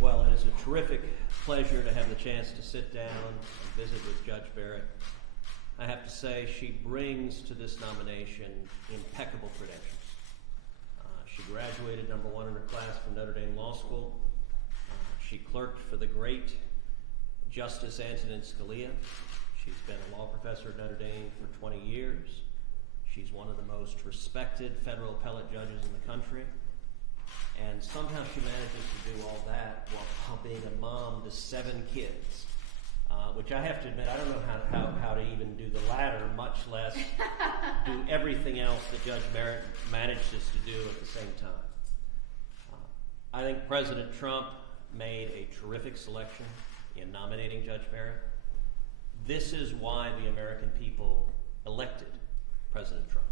Well, it is a terrific pleasure to have the chance to sit down and visit with Judge Barrett. I have to say she brings to this nomination impeccable credentials. She graduated number one in her class from Notre Dame Law School. She clerked for the great Justice Antonin Scalia. She's been a law professor at Notre Dame for 20 years. She's one of the most respected federal appellate judges in the country. And somehow she manages to do all that while being a mom to 7 kids, which I have to admit, I don't know how to even do the latter, much less do everything else that Judge Barrett manages to do at the same time. I think President Trump made a terrific selection in nominating Judge Barrett. This is why the American people elected President Trump.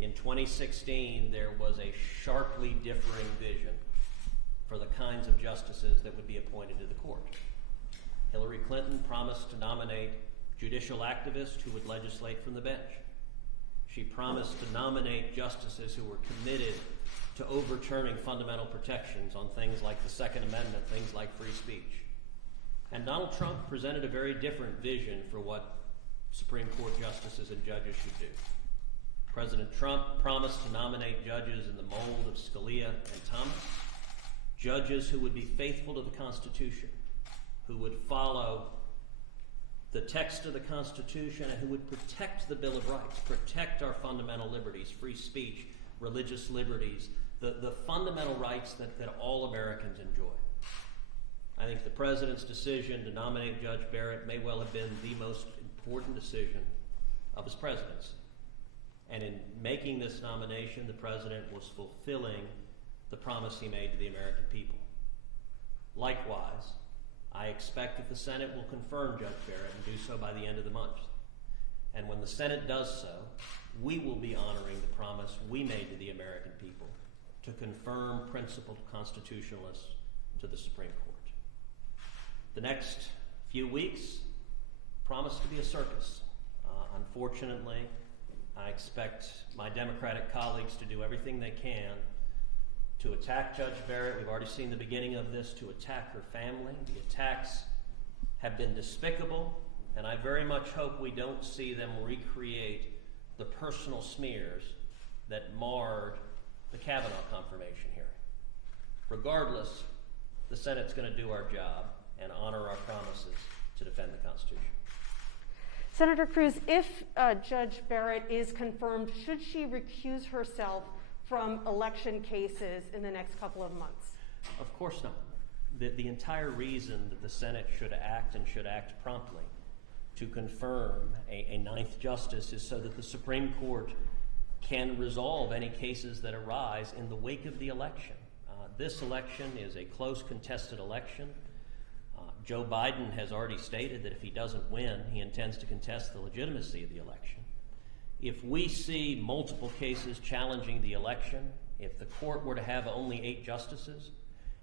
In 2016, there was a sharply differing vision for the kinds of justices that would be appointed to the court. Hillary Clinton promised to nominate judicial activists who would legislate from the bench. She promised to nominate justices who were committed to overturning fundamental protections on things like the Second Amendment, things like free speech. And Donald Trump presented a very different vision for what Supreme Court justices and judges should do. President Trump promised to nominate judges in the mold of Scalia and Thomas, judges who would be faithful to the Constitution, who would follow the text of the Constitution, and who would protect the Bill of Rights, protect our fundamental liberties, free speech, religious liberties, the fundamental rights that all Americans enjoy. I think the President's decision to nominate Judge Barrett may well have been the most important decision of his presidency. And in making this nomination, the President was fulfilling the promise he made to the American people. Likewise, I expect that the Senate will confirm Judge Barrett and do so by the end of the month. And when the Senate does so, we will be honoring the promise we made to the American people to confirm principled constitutionalists to the Supreme Court. The next few weeks promise to be a circus. Unfortunately, I expect my Democratic colleagues to do everything they can to attack Judge Barrett. We've already seen the beginning of this, to attack her family. The attacks have been despicable, and I very much hope we don't see them recreate the personal smears that marred the Kavanaugh confirmation hearing. Regardless, the Senate's going to do our job and honor our promises to defend the Constitution. Senator Cruz, if Judge Barrett is confirmed, should she recuse herself from election cases in the next couple of months? Of course not. The entire reason that the Senate should act and should act promptly to confirm a ninth justice is so that the Supreme Court can resolve any cases that arise in the wake of the election. This election is a close contested election. Joe Biden has already stated that if he doesn't win, he intends to contest the legitimacy of the election. If we see multiple cases challenging the election, if the court were to have only 8 justices,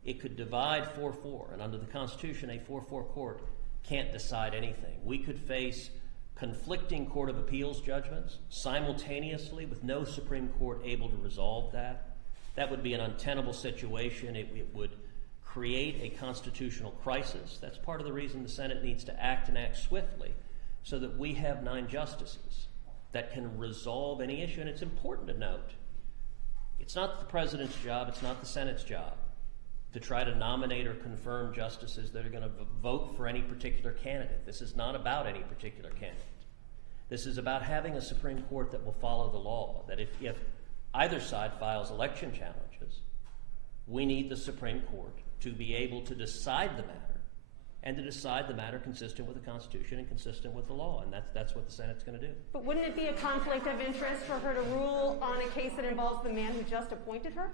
it could divide 4-4, and under the Constitution, a 4-4 court can't decide anything. We could face conflicting Court of Appeals judgments simultaneously with no Supreme Court able to resolve that. That would be an untenable situation. It would create a constitutional crisis. That's part of the reason the Senate needs to act and act swiftly, so that we have 9 justices that can resolve any issue. And it's important to note, it's not the President's job, it's not the Senate's job to try to nominate or confirm justices that are going to vote for any particular candidate. This is not about any particular candidate. This is about having a Supreme Court that will follow the law, that if either side files election challenges, we need the Supreme Court to be able to decide the matter, and to decide the matter consistent with the Constitution and consistent with the law, and that's what the Senate's going to do. But wouldn't it be a conflict of interest for her to rule on a case that involves the man who just appointed her?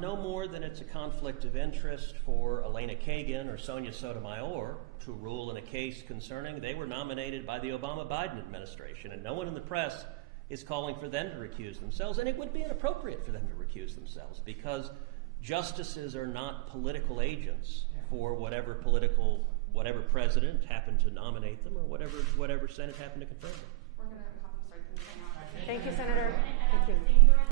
No more than it's a conflict of interest for Elena Kagan or Sonia Sotomayor to rule in a case concerning they were nominated by the Obama-Biden administration, and no one in the press is calling for them to recuse themselves, and it would be inappropriate for them to recuse themselves, because justices are not political agents for whatever president happened to nominate them, or whatever Senate happened to confirm them. We're going to have a coffee, sorry, can you hang on? Thank you, Senator. Thank you.